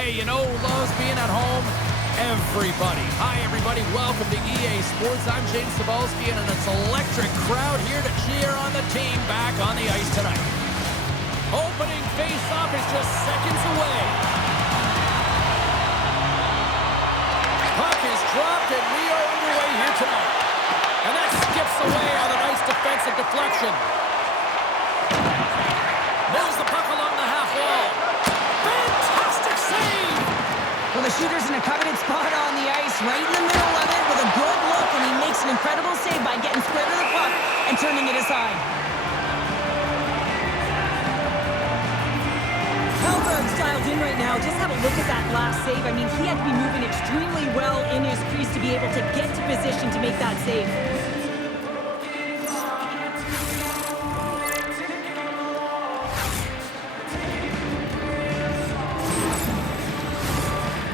Hey, you know who loves being at home? Everybody. Hi, everybody. Welcome to EA Sports. I'm James Cebulski, and it's an electric crowd here to cheer on the team back on the ice tonight. Opening face-off is just seconds away. Puck is dropped, and we are underway here tonight. And that skips away on a nice defensive deflection. Moves the puck along the half wall. Fantastic save! Well, the shooter's in a coveted spot on the ice, right in the middle of it with a good look, and he makes an incredible save by getting square to the puck and turning it aside. Hellberg's dialed in right now. Just have a look at that last save. I mean, he had to be moving extremely well in his crease to be able to get to position to make that save.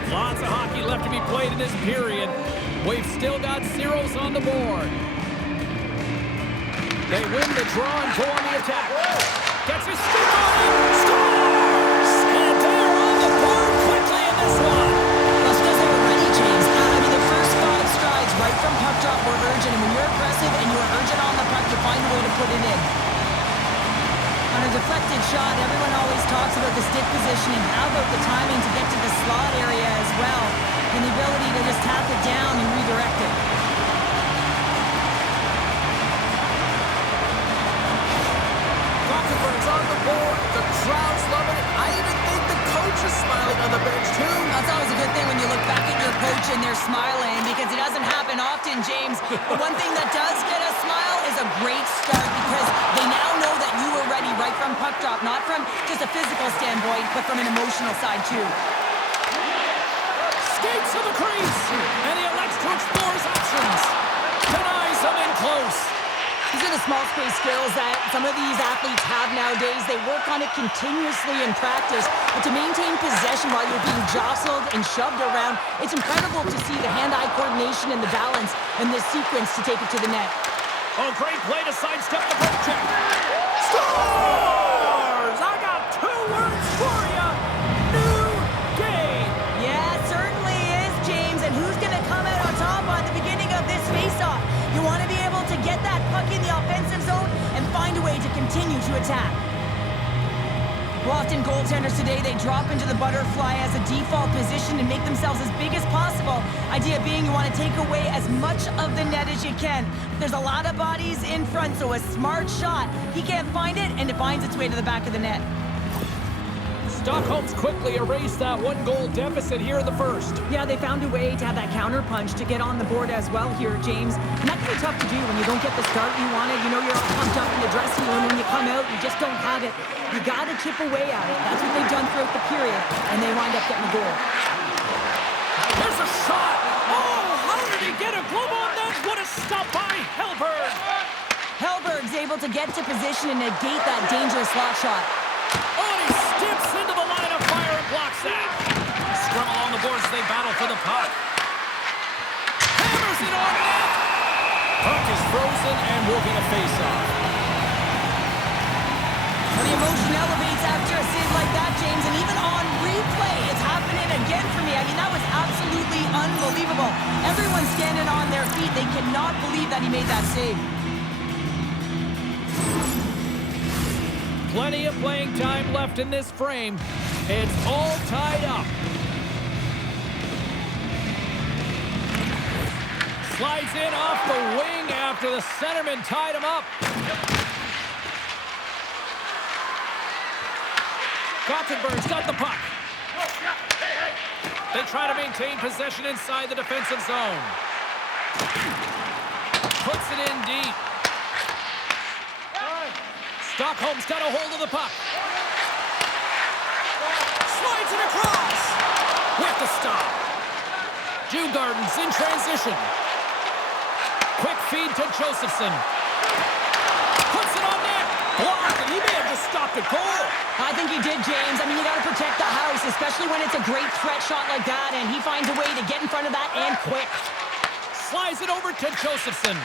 Lots of hockey left to be played in this period. We've still got zeros on the board. They win the draw and go on the attack. Gets his stick on it. Scores! And they're on the board quickly in this one. That's because they were ready, James. I mean, the first 5 strides right from puck drop were urgent, and when you're aggressive and you're urgent on the puck, you find a way to put it in. On a deflected shot, everyone always talks about the stick positioning. How about the timing to get to the slot area as well, and the ability to just tap it down and redirect it. Rockenberg's on the board. The crowd's loving it. I even think the coach is smiling on the bench, too. That's always a good thing when you look back at your coach and they're smiling, because it doesn't happen often, James. But one thing that does get a smile is a great start, because they now know that you were ready right from puck drop, not from just a physical standpoint, but from an emotional side, too. Skates to the crease, and he elects to explore his options. Denies him in close. These are the small space skills that some of these athletes have nowadays. They work on it continuously in practice, but to maintain possession while you're being jostled and shoved around, it's incredible to see the hand-eye coordination and the balance in this sequence to take it to the net. Oh, great play to sidestep the poke check. Scores! I got 2 words for you. New game. Yeah, it certainly is, James. And who's going to come out on top on the beginning of this faceoff? You want to be able to get that puck in the offensive zone and find a way to continue to attack. Well, often goaltenders today, they drop into the butterfly as a default position and make themselves as big as possible. Idea being you want to take away as much of the net as you can. There's a lot of bodies in front, so a smart shot. He can't find it, and it finds its way to the back of the net. Stockholm's quickly erased that 1-goal deficit here in the first. Yeah, they found a way to have that counter punch to get on the board as well here, James. And that can be tough to do when you don't get the start you wanted. You know, you're all pumped up in the dressing room. When you come out, you just don't have it. You got to chip away at it. That's what they've done throughout the period, and they wind up getting a goal. There's a shot. Oh, how did he get a glove on that? What a stop by Hellberg. Hellberg's able to get to position and negate that dangerous slot shot. Oh, and he steps into the line of fire and blocks that. Scrum along the boards as they battle for the puck. Hammers it on net. Puck is frozen and will be a face-off. Well, the emotion elevates after a save like that, James, and even on replay, it's happening again for me. I mean, that was absolutely unbelievable. Everyone's standing on their feet. They cannot believe that he made that save. Plenty of playing time left in this frame. It's all tied up. Slides in off the wing after the centerman tied him up. Gothenburg's got the puck. They try to maintain possession inside the defensive zone. Puts it in deep. Stockholm's got a hold of the puck. Slides it across. With the stop. Djurgårdens in transition. Quick feed to Josephson. Puts it on net. Blocked, and he may have just stopped a goal. I think he did, James. I mean, you got to protect the house, especially when it's a great threat shot like that, and he finds a way to get in front of that and quick. Slides it over to Josephson.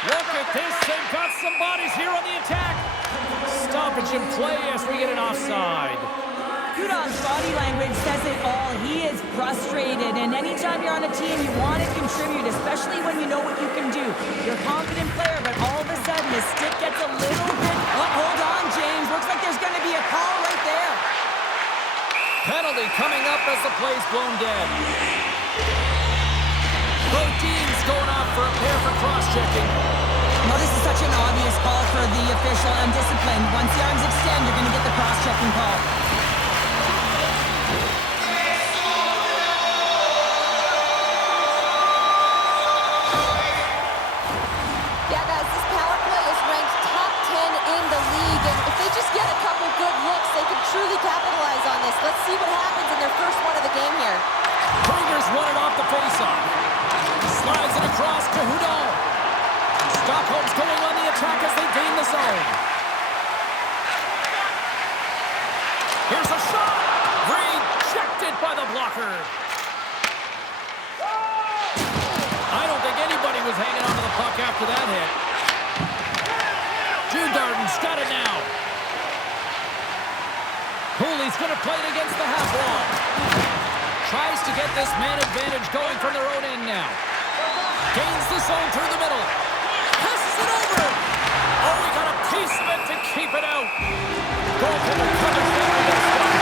Look at this. They've got some bodies here on the attack. Stoppage in play as we get an offside. Kudah's body language says it all. He is frustrated, and anytime you're on a team, you want to contribute, especially when you know what you can do. You're a confident player, but all of a sudden, the stick gets a little bit... Oh, hold on, James. Looks like there's going to be a call right there. Penalty coming up as the play's blown dead. Both teams going off for a pair for cross-checking. No, this is such an obvious call for the official. Undisciplined. Once the arms extend, you're going to get the cross-checking call. Yeah, guys, this power play is ranked top 10 in the league, and if they just get a couple good looks, they can truly capitalize on this. Let's see what happens in their first one of the game here. Krieger's won it off the faceoff. Slides it across to Hudal. Stockholm's going on the attack as they gain the zone. Here's a shot. Rejected by the blocker. I don't think anybody was hanging on to the puck after that hit. Djurgården's got it now. Cooley's going to play it against the half wall. Tries to get this man advantage going from their own end now. Gains the zone through the middle. Passes it over. Oh, he got a piece of it to keep it out. Goaltender covers that with a stop.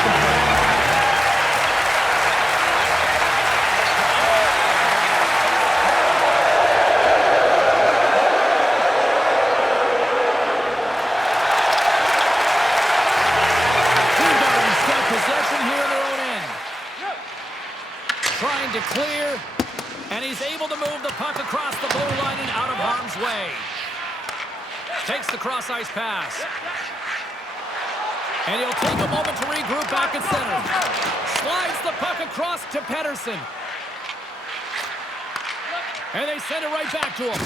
Djurgården's got possession here in their own end. Trying to clear. And he's able to move the puck across the blue line and out of harm's way. Takes the cross-ice pass. And he'll take a moment to regroup back at center. Slides the puck across to Pettersson. And they send it right back to him.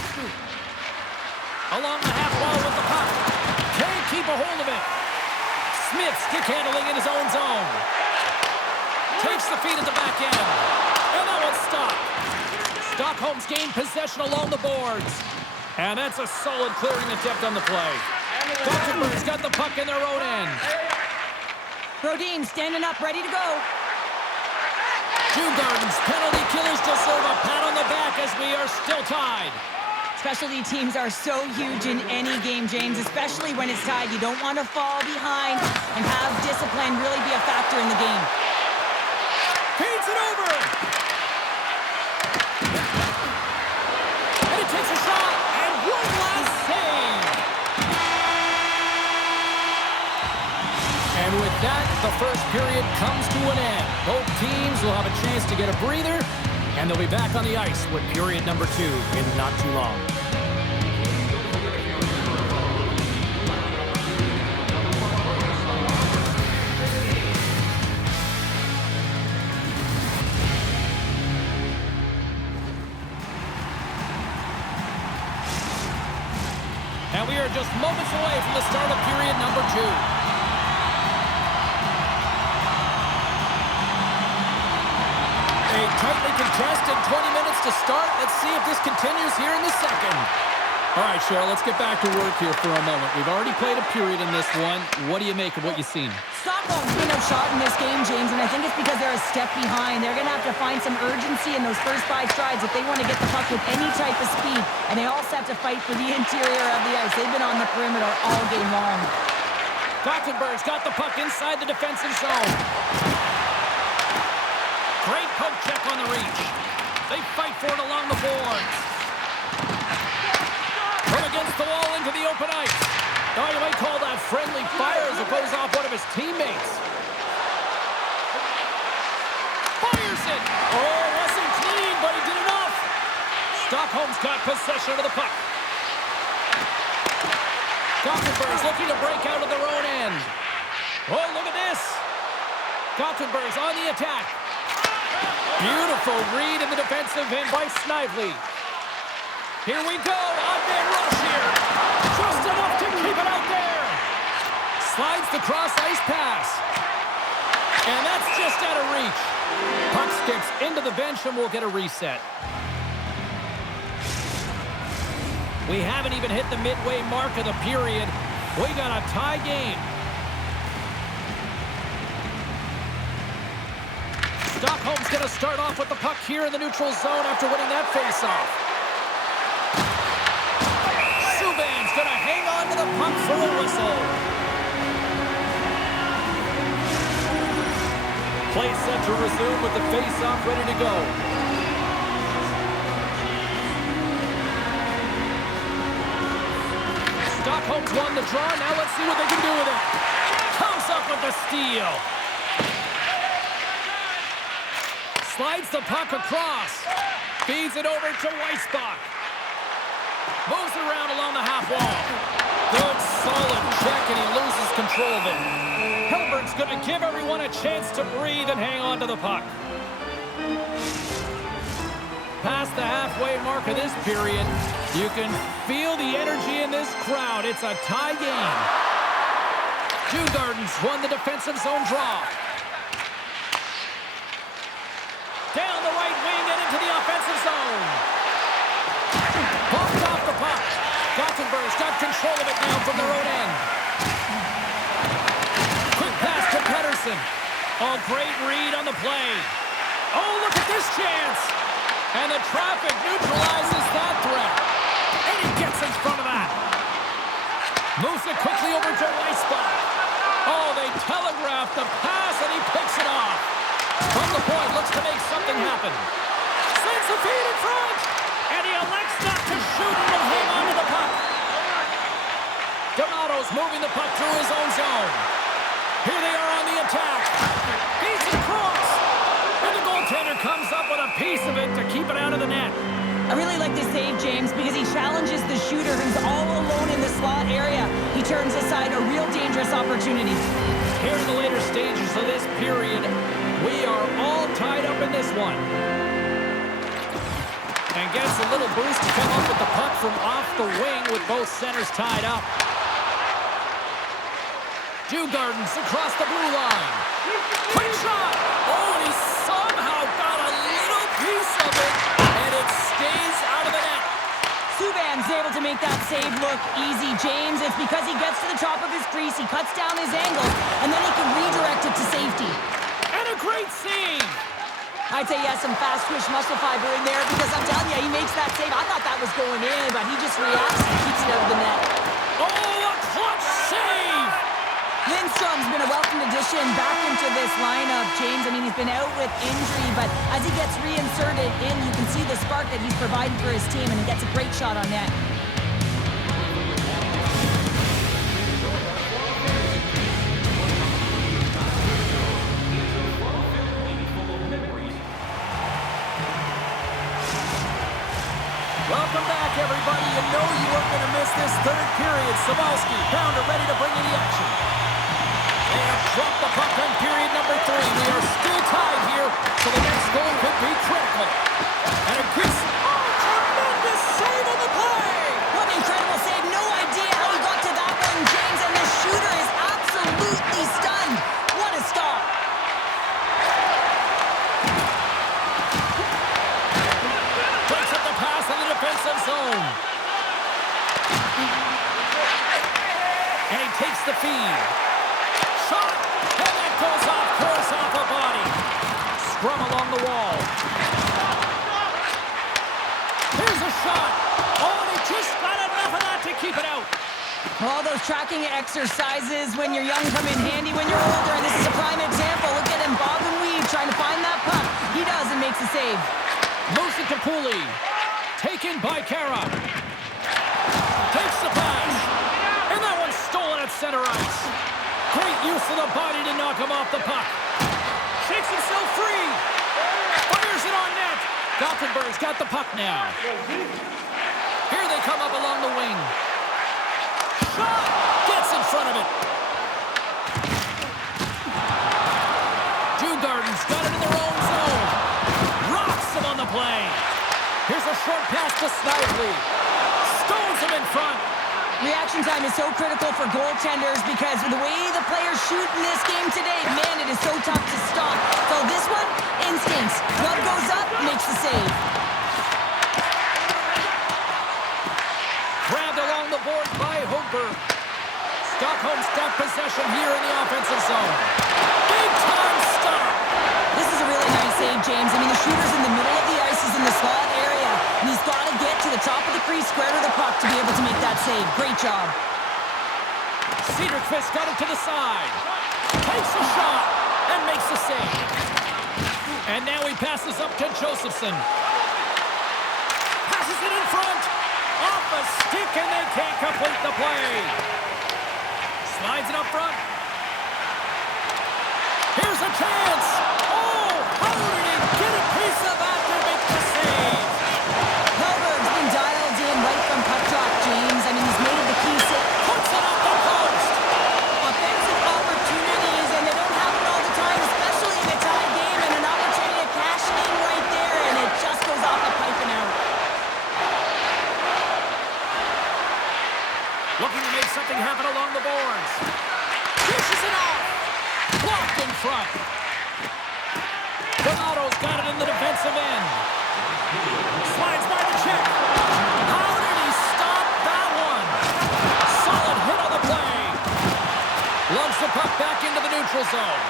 Along the half wall with the puck. Can't keep a hold of it. Smith stick handling in his own zone. Takes the feed at the back end. And that one's stopped. Stockholm's gained possession along the boards. And that's a solid clearing attempt on the play. Gothenburg's got the puck in their own end. Brodin standing up, ready to go. Djurgården's penalty killers deserve a pat on the back as we are still tied. Specialty teams are so huge in any game, James, especially when it's tied. You don't want to fall behind and have discipline really be a factor in the game. Feeds it over. And he takes a shot. And one last save. And with that, the first period comes to an end. Both teams will have a chance to get a breather, and they'll be back on the ice with period number 2 in not too long. And we are just moments away from the start of period number 2. A tightly contested 20 minutes to start. Let's see if this continues here in the second. All right, Cheryl, let's get back to work here for a moment. We've already played a period in this one. What do you make of what you've seen? Stockholm's been outshot in this game, James, and I think it's because they're a step behind. They're going to have to find some urgency in those first 5 strides if they want to get the puck with any type of speed, and they also have to fight for the interior of the ice. They've been on the perimeter all game long. Gothenburg's got the puck inside the defensive zone. Great poke check on the reach. They fight for it along the boards. From against the wall into the open ice. Now you might call that friendly fire as it goes off one of his teammates. Fires it. Oh, wasn't clean, but he did enough. Stockholm's got possession of the puck. Gothenburg's looking to break out of their own end. Oh, look at this. Gothenburg's on the attack. Beautiful read in the defensive end by Snively. Here we go. On-man rush here. Just enough to keep it out there. Slides the cross-ice pass. And that's just out of reach. Puck skips into the bench and we'll get a reset. We haven't even hit the midway mark of the period. We got a tie game. Stockholm's going to start off with the puck here in the neutral zone after winning that faceoff. Subban's going to hang on to the puck for a whistle. Play set to resume with the faceoff ready to go. Stockholm's won the draw. Now let's see what they can do with it. Comes up with the steal. Slides the puck across. Feeds it over to Weissbach. Moves it around along the half wall. Good, solid check, and he loses control of it. Hellberg's going to give everyone a chance to breathe and hang on to the puck. Past the halfway mark of this period, you can feel the energy in this crowd. It's a tie game. Djurgårdens won the defensive zone draw. Down the right wing and into the offensive zone. Bumped off the puck. Gothenburg's got control of it now from their own end. Quick pass to Pettersson. Oh, great read on the play. Oh, look at this chance. And the traffic neutralizes that threat. And he gets in front of that. Moves it quickly over to Weissbach. Oh, they telegraphed the pass, and he picks it off. From the point, looks to make something happen. Sends the feed in front. And he elects not to shoot and will hang on to the puck. Donato's moving the puck through his own zone. Here they are on the attack. Beats it across. And the goaltender comes up with a piece of it to keep it out of the net. I really like this save, James, because he challenges the shooter who's all alone in the slot area. He turns aside a real dangerous opportunity. Here in the later stages of this period, we are all tied up in this one. And gets a little boost to come up with the puck from off the wing with both centers tied up. Djurgårdens across the blue line. Quick shot! Oh, and he somehow got a little piece of it, and it stays out of the net. Subban's able to make that save look easy, James. It's because he gets to the top of his crease, he cuts down his angle, and then he can redirect it to safety. And a great save! I'd say, yes, some fast twitch muscle fiber in there, because I'm telling you, he makes that save. I thought that was going in, but he just reacts and keeps it out of the net. Oh, a clutch save! Lindstrom's been a welcome addition back into this lineup, James. I mean, he's been out with injury, but as he gets reinserted in, you can see the spark that he's providing for his team, and he gets a great shot on net. Welcome back, everybody. You know you weren't going to miss this third period. Sabalski, Pounder ready to bring you the action. They have dropped the puck on period number 3. We are still tied here, so the next goal could be critical. And a good... Oh, tremendous save on the play! What an incredible save. No idea how he got to that one, James, and the shooter is absolutely stunned. What a stop. Breaks up the pass in the defensive zone. And he takes the feed. Shot! And that goes off course off a body. Scrum along the wall. Here's a shot. Oh, and he just got enough of that to keep it out. All those tracking exercises when you're young come in handy when you're older, and this is a prime example. Look at him bob and weave trying to find that puck. He does and makes a save. Moves it to Pooley. Taken by Kara. Takes the pass. And that one's stolen at center ice. Great use of the body to knock him off the puck. Shakes himself free. Fires it on net. Gothenburg's got the puck now. Here they come up along the wing. Shot! Gets in front of it. Djurgårdens got it in their own zone. Rocks him on the play. Here's a short pass to Snively. Stones him in front. Reaction time is so critical for goaltenders because the way the players shoot in this game today, man, it is so tough to stop. So this one, instincts. Glove goes up, makes the save. Grabbed along the board by Hooper. Stockholm's got possession here in the offensive zone. Big time stop. This is a really nice to be able to make that save. Great job. Cederqvist got it to the side. Takes a shot and makes a save. And now he passes up to Josephson. Passes it in front. Off a stick, and they can't complete the play. Slides it up front. Here's a chance. Oh, how did he get a piece of that to make the save? Hellberg's been dialed in right from puck drop, James. I mean, he's made the key save. Puts it up the post. Offensive opportunities, and they don't happen all the time, especially in a tie game, and an opportunity to cash in right there, and it just goes off the pipe and out. Looking to make something happen along the boards. Dishes it off. Blocked in front. Donato's got it in the defensive end. Slides by the check. How did he stop that one? Solid hit on the play. Lugs the puck back into the neutral zone.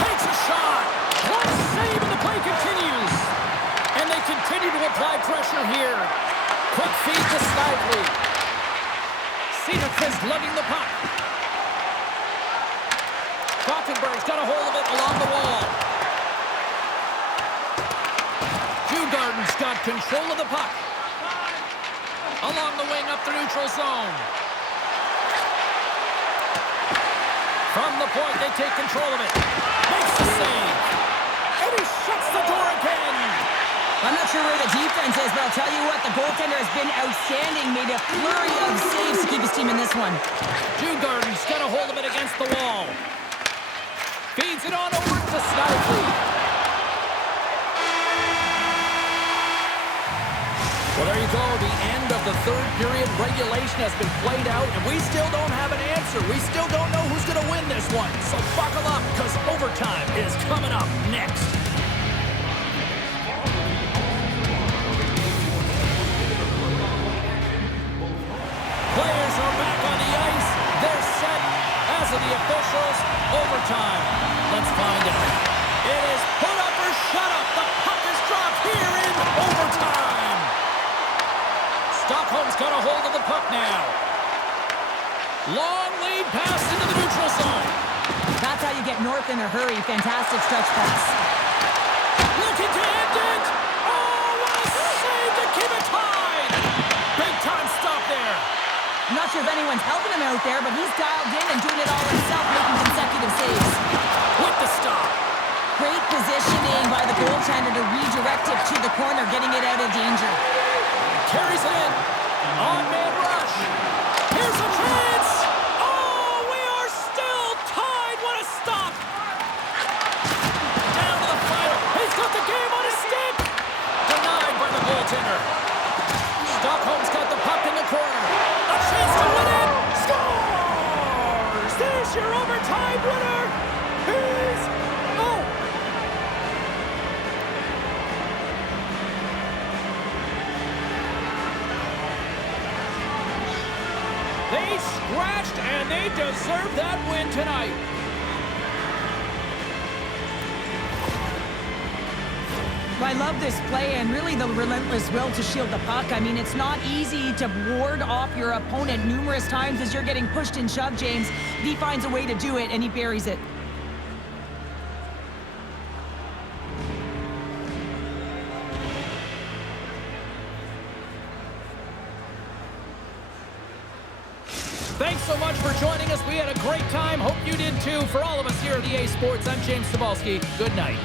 Takes a shot. One save and the play continues. And they continue to apply pressure here. Quick feed to Snively. Cederqvist lugging the puck. Gothenburg's got a hold of it along the wall. Djurgården's got control of the puck. Along the wing up the neutral zone. From the point, they take control of it. Makes the save. And he shuts the door again. I'm not sure where the defense is, but I'll tell you what, the goaltender has been outstanding. Made a flurry of saves to keep his team in this one. Djurgården's got a hold of it against the wall. Feeds it on over to Snively. Well, there you go. The end of the third period. Regulation has been played out, and we still don't have an answer. We still don't know who's going to win this one. So buckle up, because overtime is coming up next. Players are back on the ice. They're set. As of the officials, overtime. Let's find out. It is put up or shut up. The puck is dropped here in overtime. Stockholm's got a hold of the puck now. Long lead pass into the neutral zone. That's how you get north in a hurry. Fantastic stretch pass. Looking to end it. Oh, what a save to keep it tied. Big time stop there. I'm not sure if anyone's helping him out there, but he's dialed in and doing it all himself, making consecutive saves. With the stop. Great positioning by the goaltender to redirect it to the corner, getting it out of danger. Carries it in. On-man rush. Here's a chance. Oh, we are still tied. What a stop. Down to the final. He's got the game on his stick. Denied by the goaltender. Stockholm's got the puck in the corner. A chance to win it. Scores. There's your overtime winner. He's... Oh. They scratched, and they deserve that win tonight. I love this play and really the relentless will to shield the puck. I mean, it's not easy to ward off your opponent numerous times as you're getting pushed and shoved, James. He finds a way to do it, and he buries it. Thanks so much for joining us. We had a great time. Hope you did too. For all of us here at EA Sports, I'm James Cebulski. Good night.